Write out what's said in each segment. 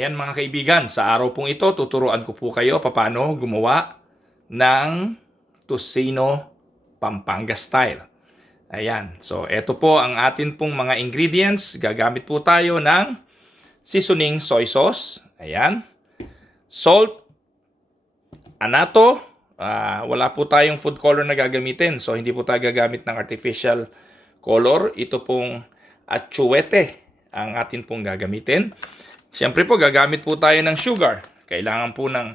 Ayan mga kaibigan, sa araw pong ito, tuturuan ko po kayo paano gumawa ng Tocino Pampanga style. Ayan, so ito po ang atin pong mga ingredients. Gagamit po tayo ng seasoning soy sauce. Ayan, salt, anato. Wala po tayong food color na gagamitin. So hindi po tayo gagamit ng artificial color. Ito pong atsuete ang atin pong gagamitin. Siyempre po, gagamit po tayo ng sugar. Kailangan po ng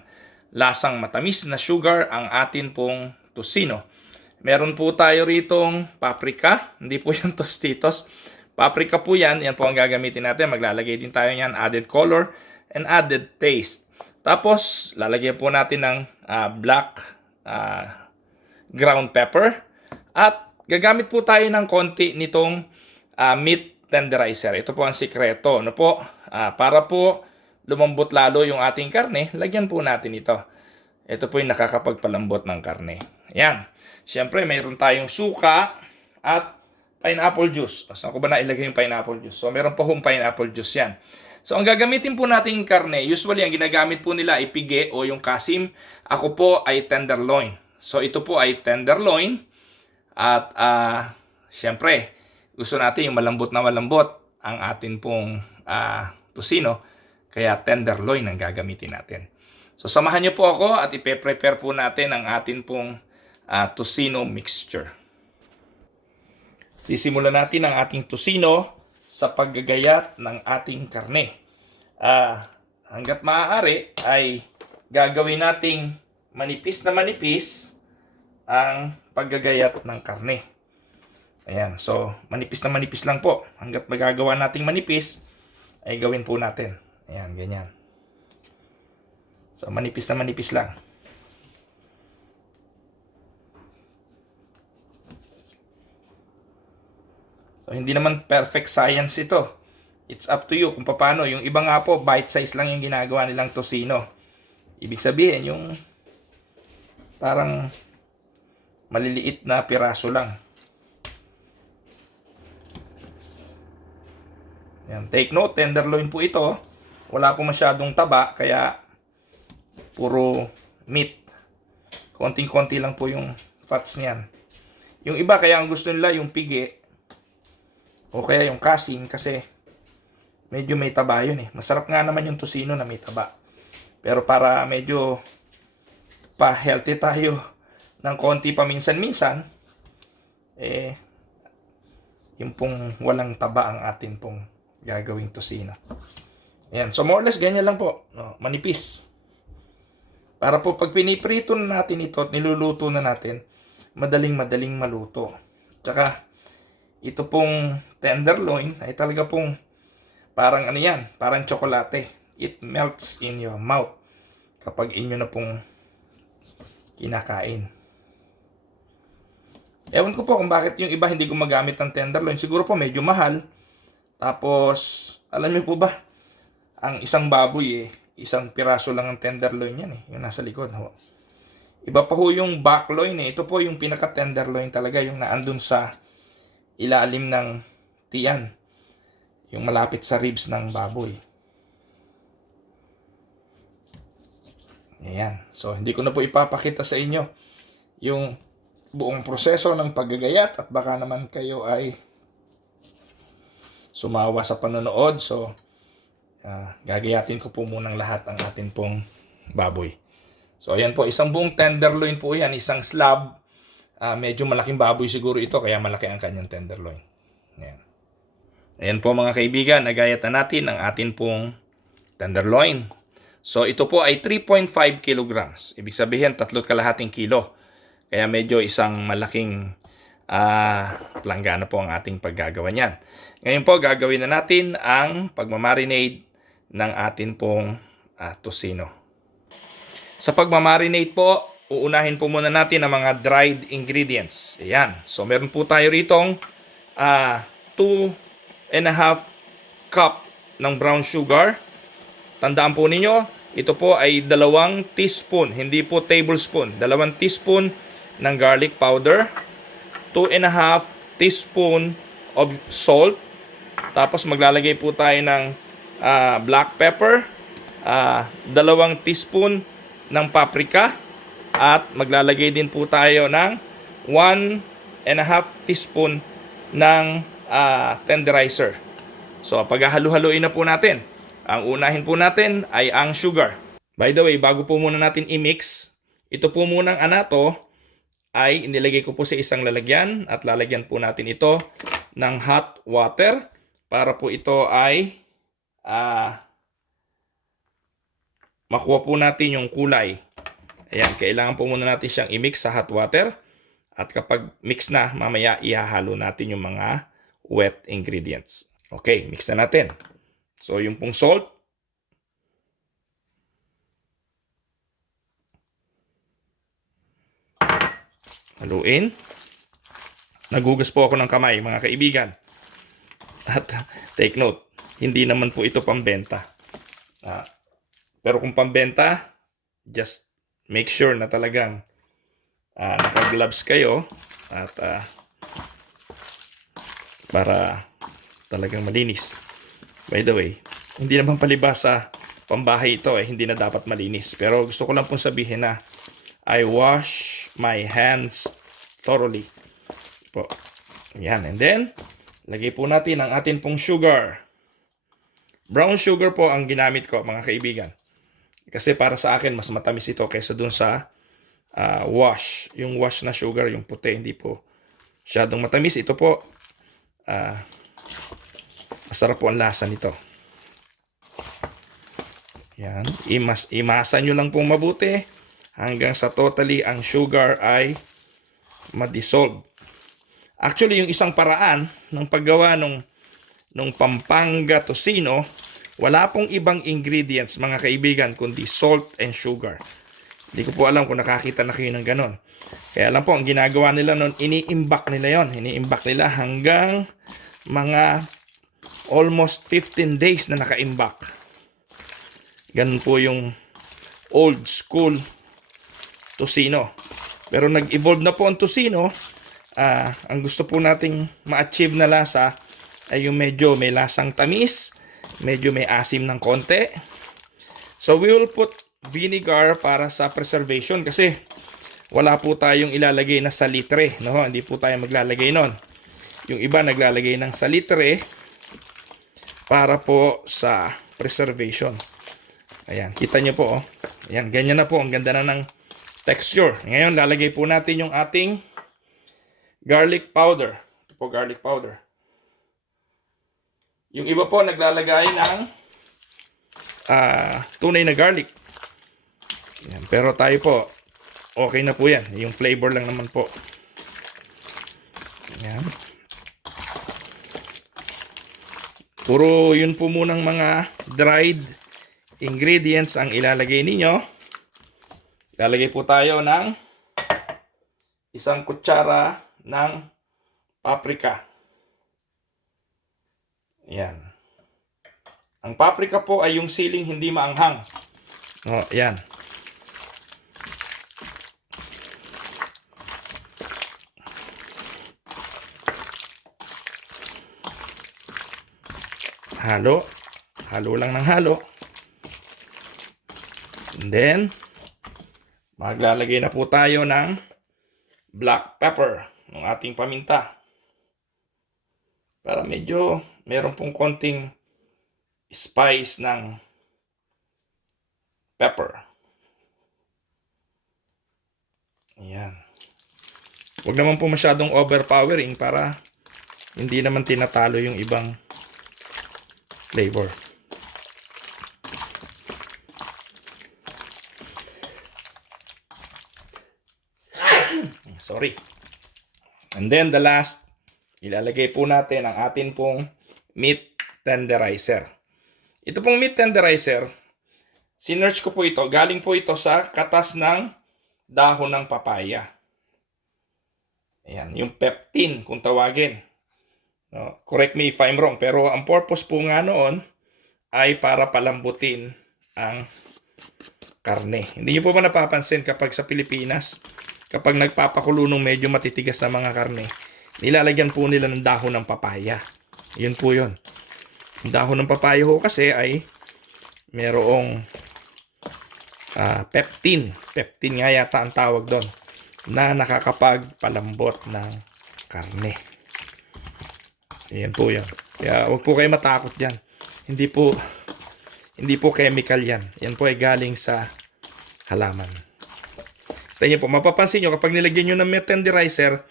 lasang matamis na sugar ang atin pong tocino. Meron po tayo ritong paprika. Hindi po yung Tostitos. Paprika po yan. Yan po ang gagamitin natin. Maglalagay din tayo yan added color and added taste. Tapos, lalagyan po natin ng black ground pepper. At gagamit po tayo ng konti nitong meat tenderizer. Ito po ang sikreto. Ano po? Para po lumambot lalo yung ating karne, lagyan po natin ito. Ito po yung nakakapagpalambot ng karne. Ayan. Siyempre, mayroon tayong suka at pineapple juice. Saan ko ba na ilagay yung pineapple juice? So, meron po hong pineapple juice yan. So, ang gagamitin po natin karne, usually, ang ginagamit po nila ay pige o yung kasim. Ako po ay tenderloin. So, ito po ay tenderloin. At, siyempre, gusto natin yung malambot na malambot ang atin pong tocino, kaya tenderloin ang gagamitin natin. So samahan niyo po ako at ipe-prepare po natin ang atin pong tocino mixture. Sisimulan natin ang ating tocino sa paggagayat ng ating karne. Hanggat maaari ay gagawin nating manipis na manipis ang paggagayat ng karne. Ayan, so manipis na manipis lang po. Hanggat magagawa nating manipis, ay gawin po natin. Ayan, ganyan. So manipis na manipis lang. So hindi naman perfect science ito. It's up to you kung paano. Yung iba nga po, bite size lang yung ginagawa nilang tocino. Ibig sabihin, yung parang maliliit na piraso lang. Yan. Take note, tenderloin po ito. Wala po masyadong taba, kaya puro meat. Konting-konti lang po yung fats niyan. Yung iba, kaya ang gusto nila yung pigi o kaya yung kasim kasi medyo may taba yun eh. Masarap nga naman yung tocino na may taba. Pero para medyo pa-healthy tayo ng konti paminsan-minsan, yung pong walang taba ang atin pong gagawing tocino. Ayan. So more or less ganyan lang po. No, manipis. Para po pag piniprito na natin ito at niluluto na natin, madaling maluto. Tsaka ito pong tenderloin ay talaga pong parang ano yan, parang tsokolate. It melts in your mouth kapag inyo na pong kinakain. Ewan ko po kung bakit yung iba hindi gumagamit ng tenderloin. Siguro po medyo mahal. Tapos, alam niyo po ba, ang isang baboy isang piraso lang ang tenderloin yan yung nasa likod. Iba pa ho yung backloin Ito po yung pinaka-tenderloin talaga, yung naandun sa ilalim ng tiyan. Yung malapit sa ribs ng baboy. Ayan. So, hindi ko na po ipapakita sa inyo yung buong proseso ng paggagayat at baka naman kayo ay sumawa sa panonood. So, gagayatin ko po munang lahat ang atin pong baboy. So, ayan po. Isang buong tenderloin po yan. Isang slab. Medyo malaking baboy siguro ito. Kaya malaki ang kanyang tenderloin. Ayan. Ayan po mga kaibigan. Nagayatan natin ang atin pong tenderloin. So, ito po ay 3.5 kilograms. Ibig sabihin, 3.5 kilo. Kaya medyo isang malaking planggana po ang ating paggagawa niyan. Ngayon po, gagawin na natin ang pagmamarinate ng atin pong tocino. Sa pagmamarinate po, uunahin po muna natin ang mga dried ingredients. Ayan. So, meron po tayo ritong 2.5 cup ng brown sugar. Tandaan po ninyo, ito po ay 2 teaspoon, hindi po tablespoon. 2 teaspoon ng garlic powder. 2.5 teaspoon of salt. Tapos maglalagay po tayo ng black pepper 2 teaspoon ng paprika at maglalagay din po tayo ng 1.5 teaspoon ng tenderizer. So paghahalu-haluin na po natin, ang unahin po natin ay ang sugar. By the way, bago po muna natin i-mix, ito po munang anato ay inilagay ko po sa isang lalagyan at lalagyan po natin ito ng hot water para po ito ay makuha po natin yung kulay. Ayan, kailangan po muna natin siyang i-mix sa hot water. At kapag mix na, mamaya ihahalo natin yung mga wet ingredients. Okay, mix na natin. So, yung pong salt. Haluin. Nagugas po ako ng kamay, mga kaibigan. At take note, hindi naman po ito pambenta. Pero kung pambenta, just make sure na talagang naka-gloves kayo at para talagang malinis. By the way, hindi naman palibhasa pambahay ito hindi na dapat malinis. Pero gusto ko lang pong sabihin na I wash my hands thoroughly. Po. Yan. And then, lagay po natin ang atin pong sugar. Brown sugar po ang ginamit ko, mga kaibigan. Kasi para sa akin, mas matamis ito kaysa dun sa wash. Yung wash na sugar, yung puti, hindi po masyadong matamis. Ito po, masarap po ang lasa nito. Yan. Imasa nyo lang pong mabuti hanggang sa totally ang sugar ay ma-dissolve. Actually, yung isang paraan ng paggawa nung Pampanga Tocino, wala pong ibang ingredients, mga kaibigan, kundi salt and sugar. Hindi ko po alam kung nakakita na kayo ng ganon. Kaya alam po, ang ginagawa nila nun, ini-imbak nila yon. Ini-imbak nila hanggang mga almost 15 days na naka-imbak. Ganun po yung old school tocino. Pero nag-evolve na po ang tocino. Ang gusto po nating ma-achieve na lasa ay yung medyo may lasang tamis, medyo may asim ng konti. So we will put vinegar para sa preservation kasi wala po tayong ilalagay na salitre, no? Hindi po tayo maglalagay nun. Yung iba naglalagay ng salitre para po sa preservation. Ayan, kita nyo po, oh. Ayan, ganyan na po, ang ganda na ng texture. Ngayon, lalagay po natin yung ating garlic powder. Ito po, garlic powder. Yung iba po naglalagay ng tunay na garlic. Yan. Pero tayo po, okay na po yan. Yung flavor lang naman po. Yan. Puro yun po munang mga dried ingredients ang ilalagay ninyo. Ilalagay po tayo ng 1 kutsara ng paprika. Yan. Ang paprika po ay yung siling hindi maanghang. O, yan. Halo. Halo lang ng halo. And then, maglalagay na po tayo ng black pepper ng ating paminta. Para medyo meron pong konting spice ng pepper. Ayan. Huwag naman po masyadong overpowering para hindi naman tinatalo yung ibang flavor. Sorry. And then the last, ilalagay po natin ang atin pong meat tenderizer. Ito pong meat tenderizer, sinearch ko po ito. Galing po ito sa katas ng dahon ng papaya. Ayan, yung peptin kung tawagin. No, correct me if I'm wrong. Pero ang purpose po nga noon ay para palambutin ang karne. Hindi niyo po ba napapansin kapag sa Pilipinas, kapag nagpapakulo ng medyo matitigas na mga karne, nilalagyan po nila ng dahon ng papaya. Yun po yun. Ang dahon ng papaya ho kasi ay merong peptin. Peptin nga yata ang tawag doon na nakakapagpalambot ng karne. Ayan po yan. Kaya huwag po kayo matakot dyan. Hindi po chemical yan. Yan po ay galing sa halaman. Tingnan po, mapapansin nyo kapag nilagyan nyo ng meat tenderizer,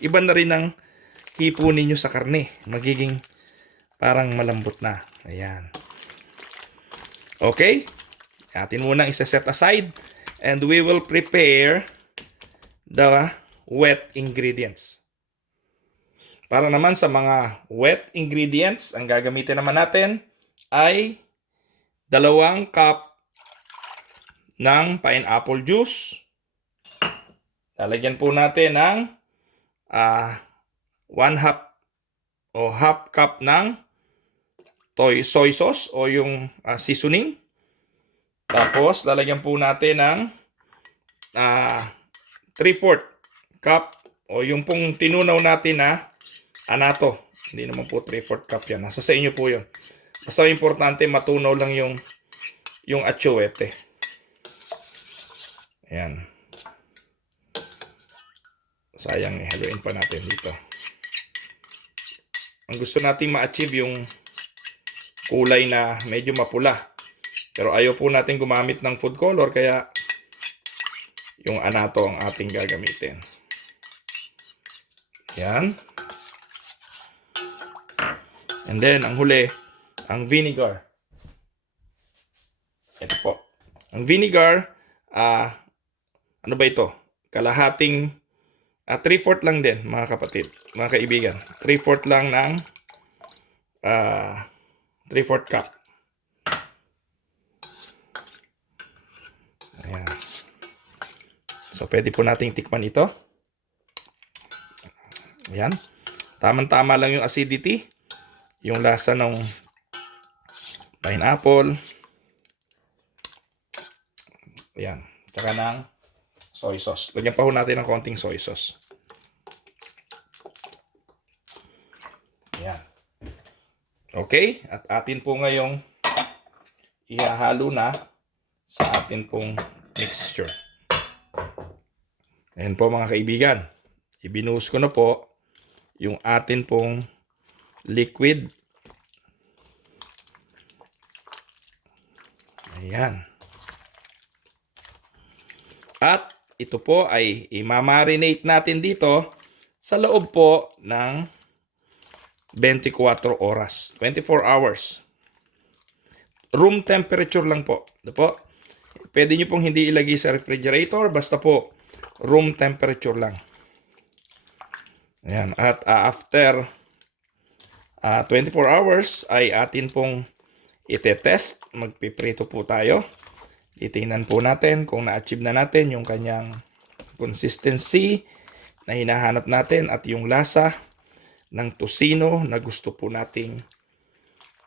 iba na rin ang hipo ninyo sa karne. Magiging parang malambot na. Ayan. Okay? Atin muna isa-set aside and we will prepare the wet ingredients. Para naman sa mga wet ingredients, ang gagamitin naman natin ay 2 cup ng pineapple juice. Lalagyan po natin ng 1/2 cup ng soy sauce o yung seasoning. Tapos, lalagyan po natin ng 3/4 cup o yung pong tinunaw natin na anato. Hindi naman po 3/4 cup yan. Nasa sa inyo po yun. Basta importante matunaw lang yung atsuete. Ayan. Sayang haluin pa natin dito. Ang gusto nating ma-achieve yung kulay na medyo mapula. Pero ayaw po natin gumamit ng food color kaya yung anato ang ating gagamitin. Yan. And then, ang huli, ang vinegar. Ito po. Ang vinegar, ano ba ito? Kalahating, 3/4 lang din, mga kapatid, mga kaibigan. 3/4 lang ng 3/4 cup. Ayan. So, pwede po nating tikman ito. Ayan. Tamang-tama lang yung acidity. Yung lasa ng pineapple. Ayan. Tsaka ng soy sauce. Lagyan pa ho natin ng konting soy sauce. Ayan. Okay. At atin po ngayong ihahalo na sa atin pong mixture. Ayan po mga kaibigan. Ibinuhos ko na po yung atin pong liquid. Ayan. At ito po ay imamarinate natin dito sa loob po ng 24 oras. 24 hours. Room temperature lang po. Ito po. Pwede nyo pong hindi ilagay sa refrigerator. Basta po room temperature lang. Ayan. At after 24 hours ay atin pong itetest. Magpiprito po tayo. Titingnan po natin kung na-achieve na natin yung kanyang consistency na hinahanap natin at yung lasa ng tocino na gusto po nating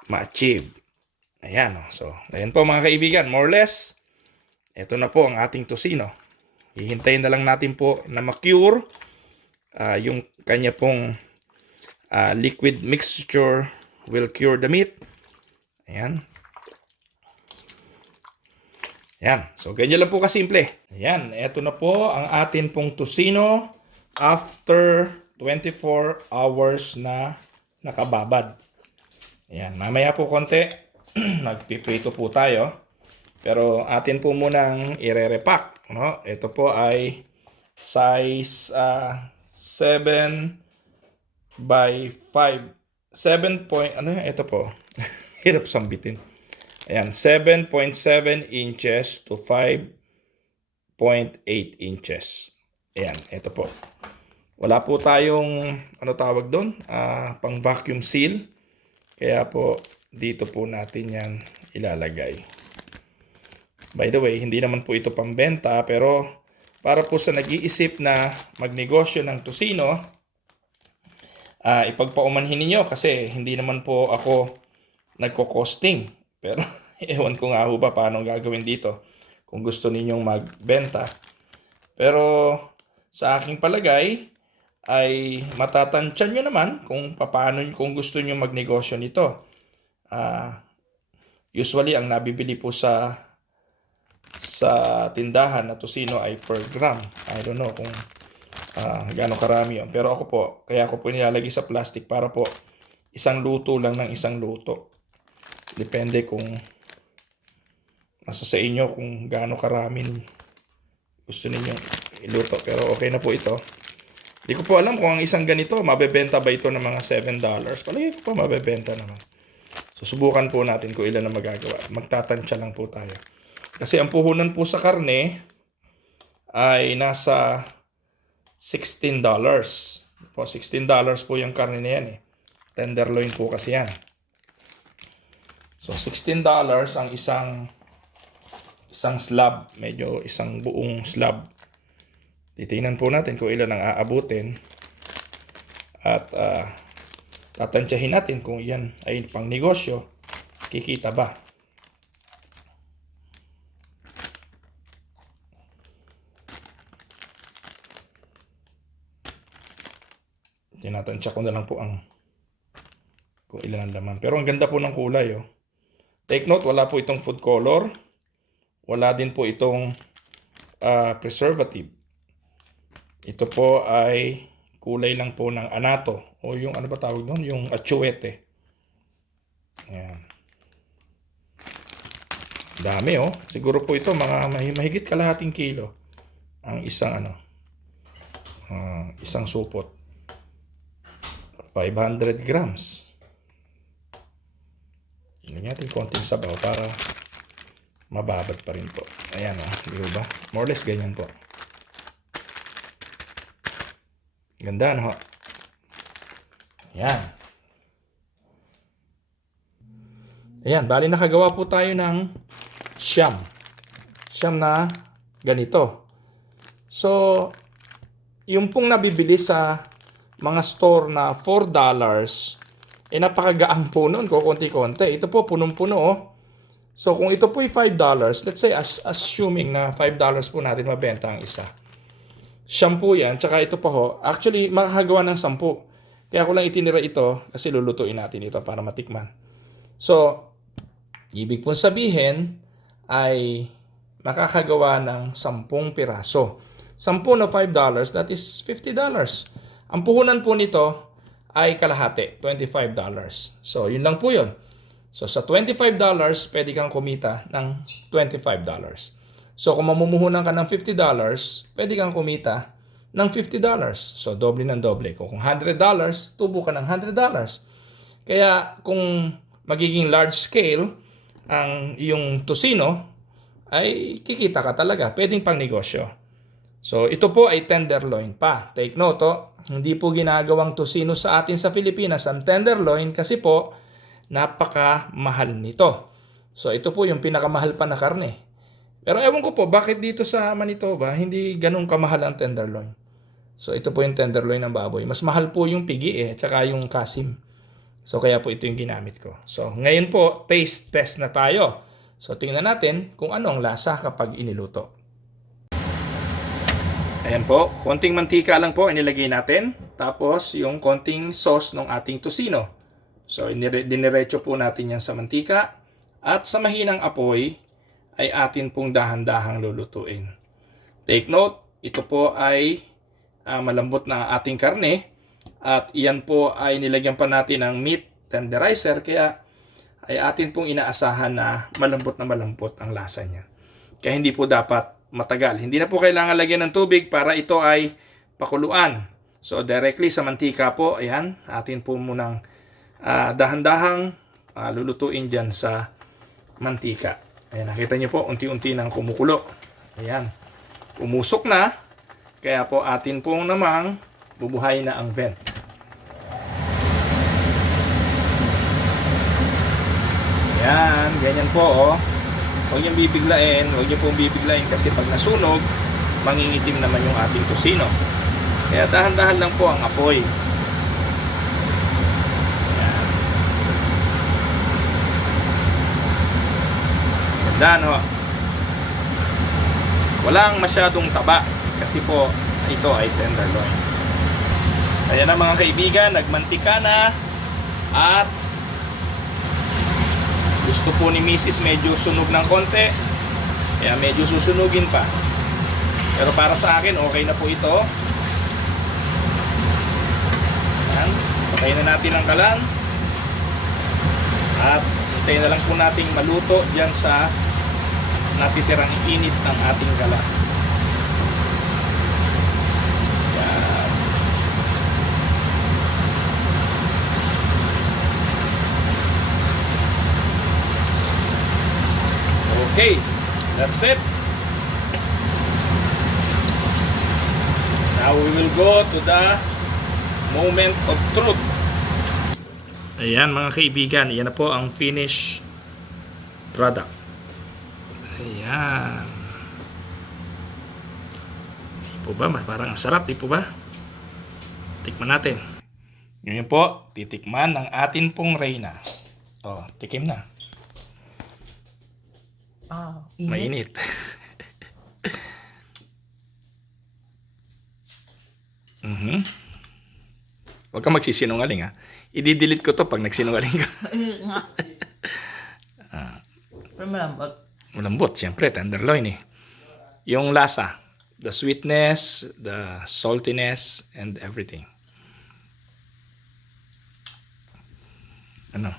ma-achieve. Ayan. So, ayan po mga kaibigan. More or less, ito na po ang ating tocino. Hihintayin na lang natin po na ma-cure yung kanya pong liquid mixture will cure the meat. Ayan. Ayan. So, ganyan lang po kasimple. Ayan. Ito na po ang atin pong tocino after 24 hours na nakababad. Ayan. Mamaya po konti, magpiprito po tayo. Pero atin po munang ire-repack. No? Ito po ay size 7 by 5. 7 point, ano yan? Ito po. Hirap sambitin. Ayan, 7.7 inches to 5.8 inches. Ayan, ito po. Wala po tayong, ano tawag doon? Pang vacuum seal. Kaya po, dito po natin yan ilalagay. By the way, hindi naman po ito pambenta, pero para po sa nag-iisip na magnegosyo ng tocino, ipagpaumanhin ninyo kasi hindi naman po ako nagko-costing. Pero ewan ko nga ho ba paano gagawin dito kung gusto ninyong magbenta. Pero sa aking palagay ay matatansyan nyo naman kung paano, kung gusto nyo magnegosyo nito. Usually, ang nabibili po sa tindahan na tocino ay per gram. I don't know kung gaano karami yun. Pero ako po, kaya ako po nilalagay sa plastic para po isang luto lang ng isang luto. Depende kung nasa sa inyo kung gaano karami gusto ninyong iluto. Pero okay na po ito. Hindi ko po alam kung ang isang ganito, mabebenta ba ito ng mga $7. Palagi ko po mabebenta naman. So, subukan po natin kung ilan na magagawa. Magtatansya lang po tayo. Kasi ang puhunan po sa karne ay nasa $16. Po, $16 po yung karne na yan eh. Tenderloin po kasi yan. So, $16 ang isang slab. Medyo isang buong slab. Titingnan po natin kung ilan ang aabutin. At tatantyahin natin kung yan ay pang negosyo. Kikita ba? Tinatansya ko na lang po kung ilan ang laman. Pero ang ganda po ng kulay. Oh. Take note, wala po itong food color. Wala din po itong preservative. Ito po ay kulay lang po ng anato. O yung ano ba tawag doon? Yung atsuete. Ayan. Dami oh. Siguro po ito mga mahigit kalahating kilo. Ang isang isang supot. 500 grams. Tingnan natin konting sabaw para mababad pa rin po. Ayan o. Di ba? More or less ganyan po. Ganda no? Ayan. Ayan. Bali nakagawa po tayo ng siyam. Siyam na ganito. So, yung pong nabibili sa mga store na $4, napakagaang po nun, konti-konti. Ito po, punong-puno. Oh. So, kung ito po ay $5, let's say, assuming na $5 po natin mabenta ang isa. Shampoo yan, tsaka ito pa ho. Actually, makakagawa ng 10. Kaya ko lang itinira ito kasi lulutuin natin ito para matikman. So, ibig pong sabihin ay makakagawa ng 10 piraso. 10 na $5, that is $50. Ang puhunan po nito ay kalahati, $25. So, yun lang po yun. So, sa $25, pwede kang kumita ng $25. So, kung mamumuhunan ka ng $50, pwede kang kumita ng $50. So, doble ng doble. Kung $100, tubo ka ng $100. Kaya, kung magiging large scale ang iyong tocino, ay kikita ka talaga. Pwedeng pang negosyo. So, ito po ay tenderloin pa. Take note, hindi po ginagawang tocino sa atin sa Pilipinas ang tenderloin kasi po, napakamahal nito. So, ito po yung pinakamahal pa na karne. Pero ewan ko po, bakit dito sa Manitoba, hindi ganun kamahal ang tenderloin. So, ito po yung tenderloin ng baboy. Mas mahal po yung pigi tsaka yung kasim. So, kaya po ito yung ginamit ko. So, ngayon po, taste test na tayo. So, tingnan natin kung ano ang lasa kapag iniluto. Ayan po, konting mantika lang po inilagay natin. Tapos, yung konting sauce ng ating tocino. So, diniretso po natin yan sa mantika. At sa mahinang apoy, ay atin pong dahan-dahang lulutuin. Take note, ito po ay malambot na ating karne. At iyan po ay nilagyan pa natin ng meat tenderizer. Kaya ay atin pong inaasahan na malambot ang lasa niya. Kaya hindi po dapat matagal. Hindi na po kailangan lagyan ng tubig para ito ay pakuluan. So directly sa mantika po, ayan, atin po munang dahan-dahang lulutuin dyan sa mantika. Ayan, nakita nyo po, unti-unti nang kumukulo. Ayan, umusok na. Kaya po atin pong namang bubuhay na ang vent. Ayan, ganyan po oh. Huwag niyong bibiglain kasi pag nasunog, mangingitim naman yung ating tocino. Kaya dahan-dahan lang po ang apoy. Ayan. Ganda no? Walang masyadong taba kasi po ito ay tenderloin. Ayan na mga kaibigan, nagmantika na at Gusto po ni Mrs. medyo sunog ng konti. Kaya medyo susunugin pa. Pero para sa akin, okay na po ito. Ayan. Patayin na natin ang kalan. At hintayin na lang po nating maluto dyan sa natitirang init ng ating kalan. Ayan. Okay, that's it. Now we will go to the moment of truth. Ayan mga kaibigan, yan na po ang finished product. Ayan. Di po ba? Parang ang sarap, di po ba? Tikman natin. Ngayon po, titikman ng atin pong Reyna. Oh, tikim na. Init. Mainit. Huwag kang magsisinungaling ha. I-delete ko to pag nagsinungaling ka. Init nga. Pero malambot. Malambot, siyempre, tenderloin eh. Yung lasa, the sweetness, the saltiness, and everything. Ano?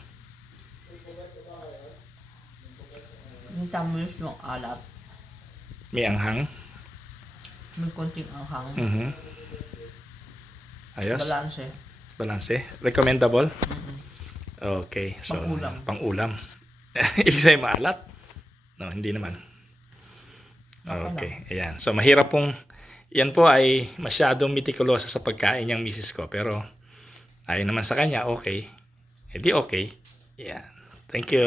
Yung tamis yung alat. May anghang? May konting anghang. Ayos? Balanse. Balanse? Recommendable? Okay. So, Pang-ulam. Pang-ulam. Ibig sabihin maalat? No, hindi naman. Okay. Ayan. So, mahirap pong, yan po ay masyadong meticulosa sa pagkain niyang misis ko. Pero, ayon naman sa kanya, okay. Hindi okay. Ayan. Thank you.